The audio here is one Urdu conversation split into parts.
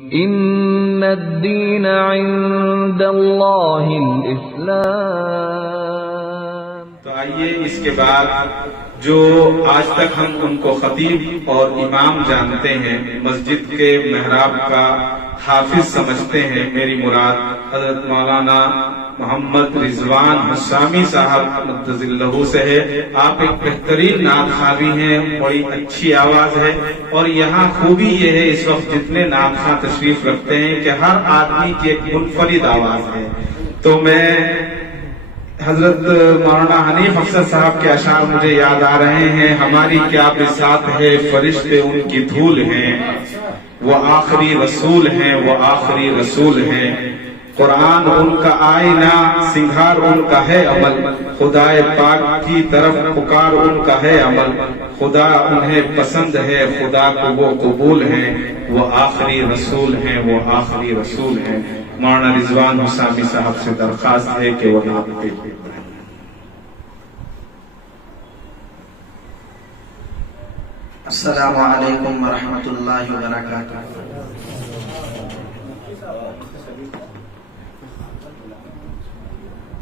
ان الدین عند اللہ الاسلام۔ تو آئیے اس کے بعد جو آج تک ہم ان کو خطیب اور امام جانتے ہیں، مسجد کے محراب کا حافظ سمجھتے ہیں، میری مراد حضرت مولانا محمد رضوان حشامی صاحب مدظ اللہ سے ہے۔ آپ ایک بہترین نعت خواں بھی ہیں، بڑی اچھی آواز ہے، اور یہاں خوبی یہ ہے اس وقت جتنے نعت خواں تشریف رکھتے ہیں کہ ہر آدمی کی ایک منفرد آواز ہے۔ تو میں حضرت مولانا حنیف افضل صاحب کے اشعار مجھے یاد آ رہے ہیں، ہماری کیا بساط ہے فرشتے ان کی دھول ہیں، وہ آخری رسول ہیں، وہ آخری رسول ہیں، قرآن ان کا آئینہ سنگھار ان کا ہے عمل، خدائے پاک کی طرف پکار ان کا ہے عمل، خدا انہیں پسند ہے، خدا کو وہ قبول ہیں، وہ آخری رسول ہیں، وہ آخری رسول ہیں۔ مولانا رضوان حشامی صاحب سے درخواست ہے کہ وہ نعت پڑھیں۔ السلام علیکم ورحمۃ اللہ وبرکاتہ۔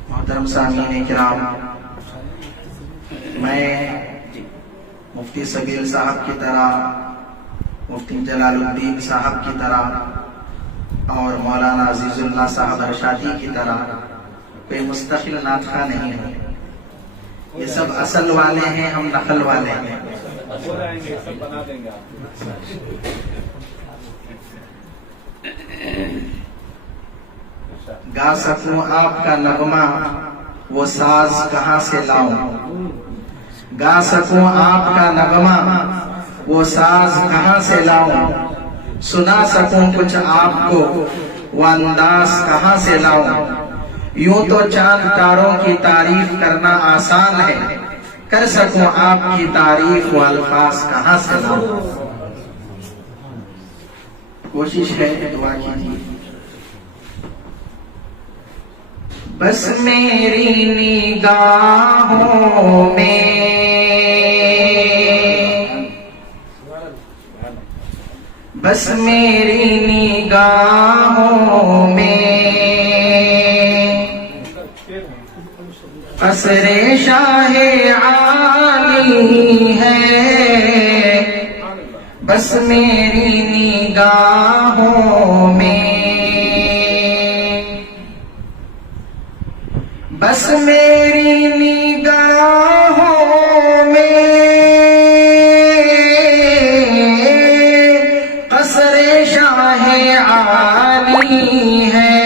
محترم سامعین کرام، میں مفتی سگیل صاحب کی طرح، مفتی جلال الدین صاحب کی طرح اور مولانا عزیز اللہ صاحب ارشادی کی طرح کوئی مستقل نعت خواں نہیں ہے۔ یہ سب اصل والے ہیں، ہم نقل والے ہیں۔ گا سکوں آپ کا نغمہ وہ ساز کہاں سے لاؤں، گا سکوں آپ کا نغمہ وہ ساز کہاں سے لاؤں، سنا سکوں کچھ آپ کو وہ انداز کہاں سے لاؤں، یوں تو چاند تاروں کی تعریف کرنا آسان ہے، کر سکوں آپ کی تعریف وہ الفاظ کہاں سے لاؤں۔ کوشش ہے، دعا کیجیے۔ بس میری نگاہوں میں بس میری نگاہوں میں قصر شاہ عالی ہے، بس میری نگاہوں میں بس میری نگاہوں میں قصر شاہ عالی ہے،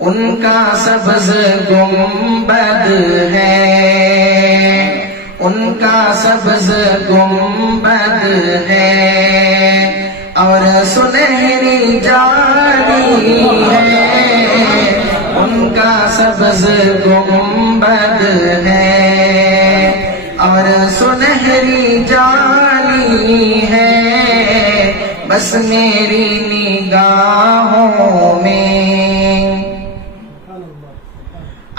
ان کا سبز گنبد ہے، ان کا سبز گنبد ہے، اور سنہری جالی ہے، ان کا سبز گنبد ہے، اور سنہری جالی ہے، بس میری نگاہوں میں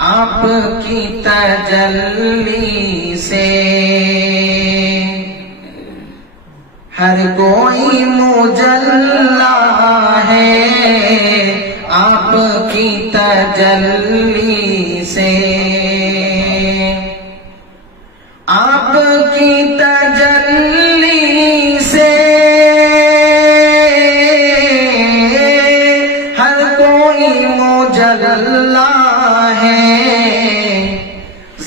آپ کی تجلی سے ہر کوئی مجلا ہے، آپ کی تجلی سے آپ کی تجلی سے ہر کوئی مجلا ہے،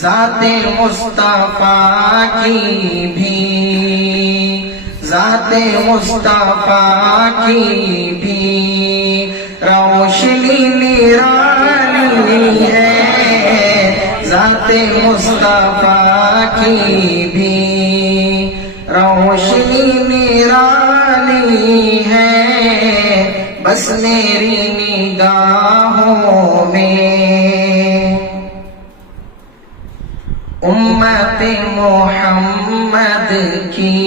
ذات مصطفیٰ کی بھی ذات مصطفیٰ کی بھی روشنی نرالی ہے، ذات مصطفیٰ کی بھی روشنی نرالی ہے، بس میری نگاہوں میں امت محمد کی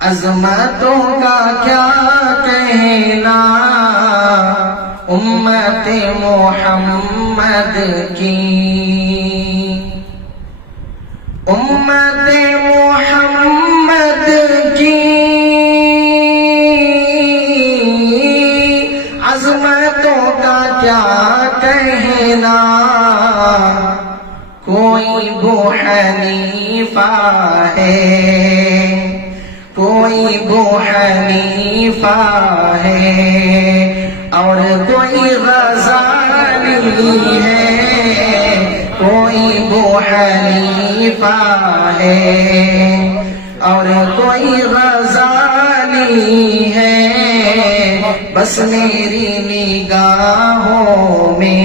عظمتوں کا کیا کہنا، امت محمد کی امت محمد کی کوئی ابو حنیفہ ہے، کوئی ابو حنیفہ ہے، اور کوئی غزالی ہے، کوئی ابو حنیفہ ہے، اور کوئی غزالی ہے، بس میری نگاہوں میں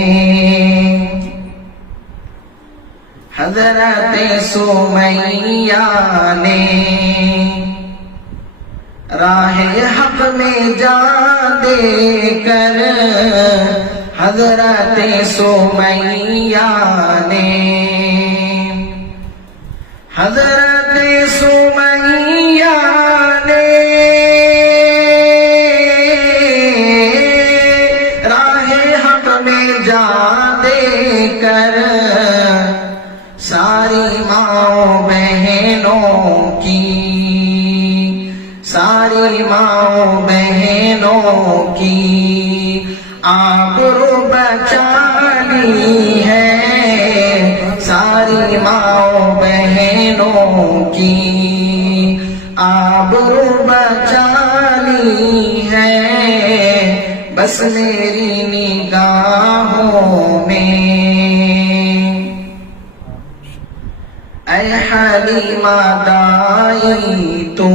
حضرت سمیہ نے راہ حق میں جان دے کر، حضرت سمیہ نے، حضرت سمیہ نے راہ حق میں جان دے کر ساری ماؤں بہنوں کی، ساری ماؤں بہنوں کی آبرو بچا لی ہے، ساری ماؤں بہنوں کی آبرو بچا لی ہے، بس میری نگاہوں میں۔ اے حلیمہ دائی تو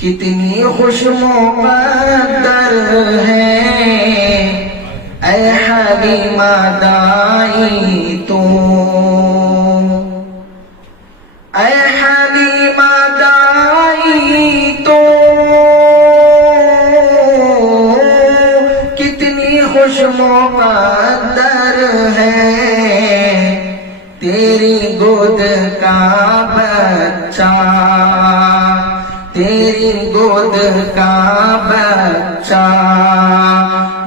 کتنی خوش مقدر ہے، اے حلیمہ دائی تو، اے حلیمہ دائی تو کتنی خوش مقدر ہے، تیری گود کا بچہ، تیری گود کا بچہ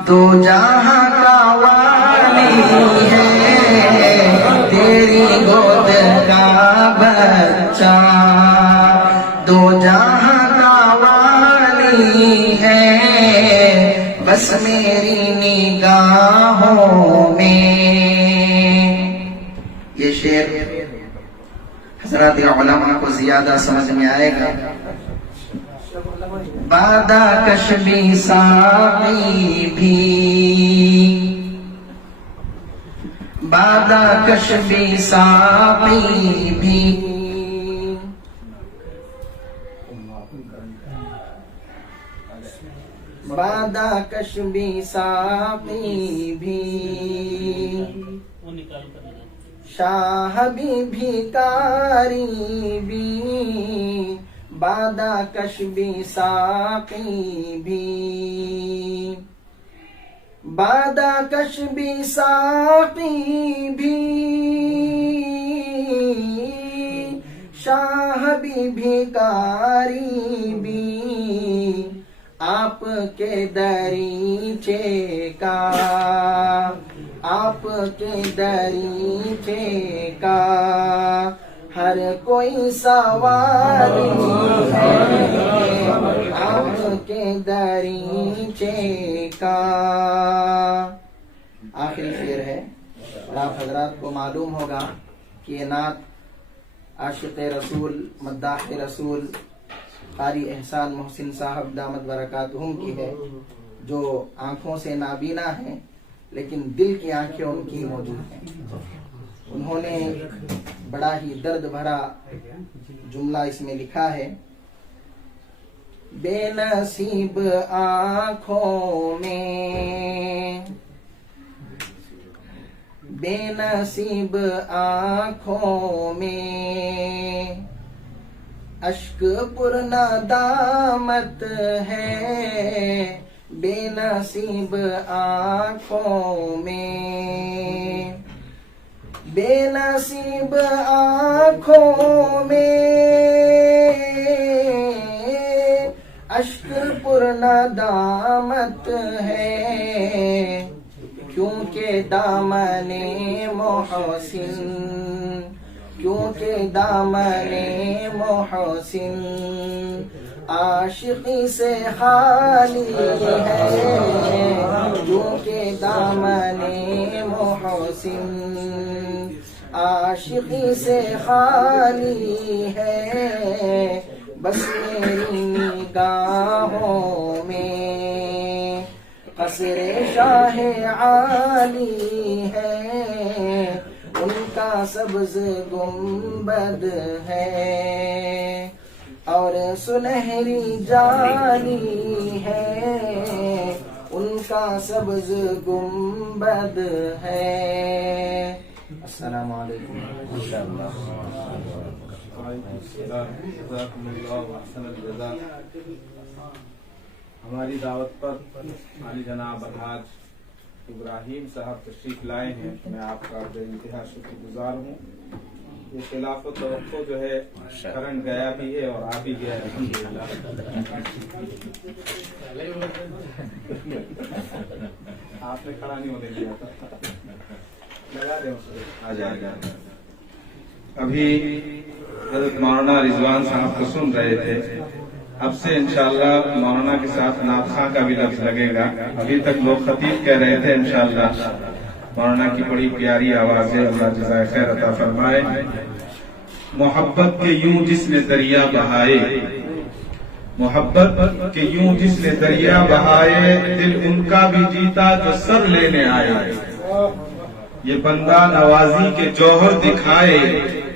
دو جہاں کا والی ہے، تیری گود کا بچہ دو جہاں کا والی ہے، بس میری نگاہوں میں۔ یہ شعر حضرات علماء کو زیادہ سمجھ میں آئے گا۔ بادہ کش بھی ساقی بھی، بادہ کش بھی ساقی بھی، بادہ کش بھی ساقی بھی، شاہ بھی بھکاری بھی، بادہ کش بھی ساقی بھی، بادہ کش بھی ساقی بھی، شاہ بھی بھکاری بھی، آپ کے دریچے کا، آپ کے دریچے کا ہر کوئی سواری ہے، آپ کے دریچے کا۔ آخری شعر ہے، اور آپ حضرات کو معلوم ہوگا کہ یہ نعت عاشق رسول، مداح رسول قاری احسان محسن صاحب دامت برکاتہم کی ہے، جو آنکھوں سے نابینا ہیں لیکن دل کی آنکھیں ان کی موجود ہیں۔ انہوں نے بڑا ہی درد بھرا جملہ اس میں لکھا ہے، بے نصیب آنکھوں میں، بے نصیب آنکھوں میں اشک پر ندامت ہے، بے نصیب آنکھوں میں، بے نصیب آنکھوں میں اشک پر ندامت ہے، کیونکہ دامن محسن، کیونکہ دامن محسن عاشقی سے خالی ہے کیونکہ دامن محسن، عاشقی سے خالی ہے بس میری نگاہوں میں، قصر شاہ عالی ہے ان کا سبز گنبد ہے، اور سنہری جالی ہے ان کا سبز گنبد ہے۔ السلام علیکم۔ ہماری دعوت پر عالی جناب الحاج ابراہیم صاحب تشریف لائے ہیں، میں آپ کا بے انتہا شکر گزار ہوں۔ یہ خلاف و توقع جو ہے کرنٹ گیا بھی ہے اور آ بھی گیا ہے، الحمدللہ۔ آپ نے کھڑا نہیں ہونے دیا تھا، لگا دیں آ جائے گا۔ ابھی حضرت مولانا رضوان صاحب کو سن رہے تھے، اب سے انشاءاللہ مولانا کے ساتھ نعت خواں کا بھی لفظ لگے گا۔ ابھی تک لوگ خطیب کہہ رہے تھے، انشاءاللہ مولانا کی بڑی پیاری آواز ہے، اللہ جزائے خیر عطا فرمائے۔ محبت کے یوں جس نے دریا بہائے، محبت کے یوں جس نے دریا بہائے، دل ان کا بھی جیتا جو سر لینے آئے۔ یہ بندہ نوازی کے جوہر دکھائے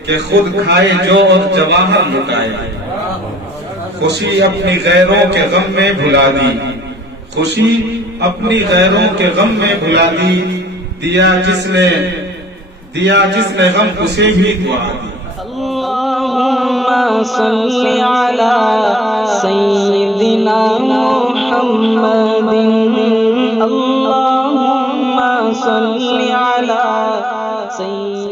کہ خود کھائے جو اور جواہر لٹائے۔ خوشی اپنی غیروں کے غم میں بھلا دی، خوشی اپنی غیروں کے غم میں بھلا دی، دیا جس نے غم اسے بھی دعا دی۔ اللہم صلی علی سیدنا محمد، اللہم صلی علی سیدنا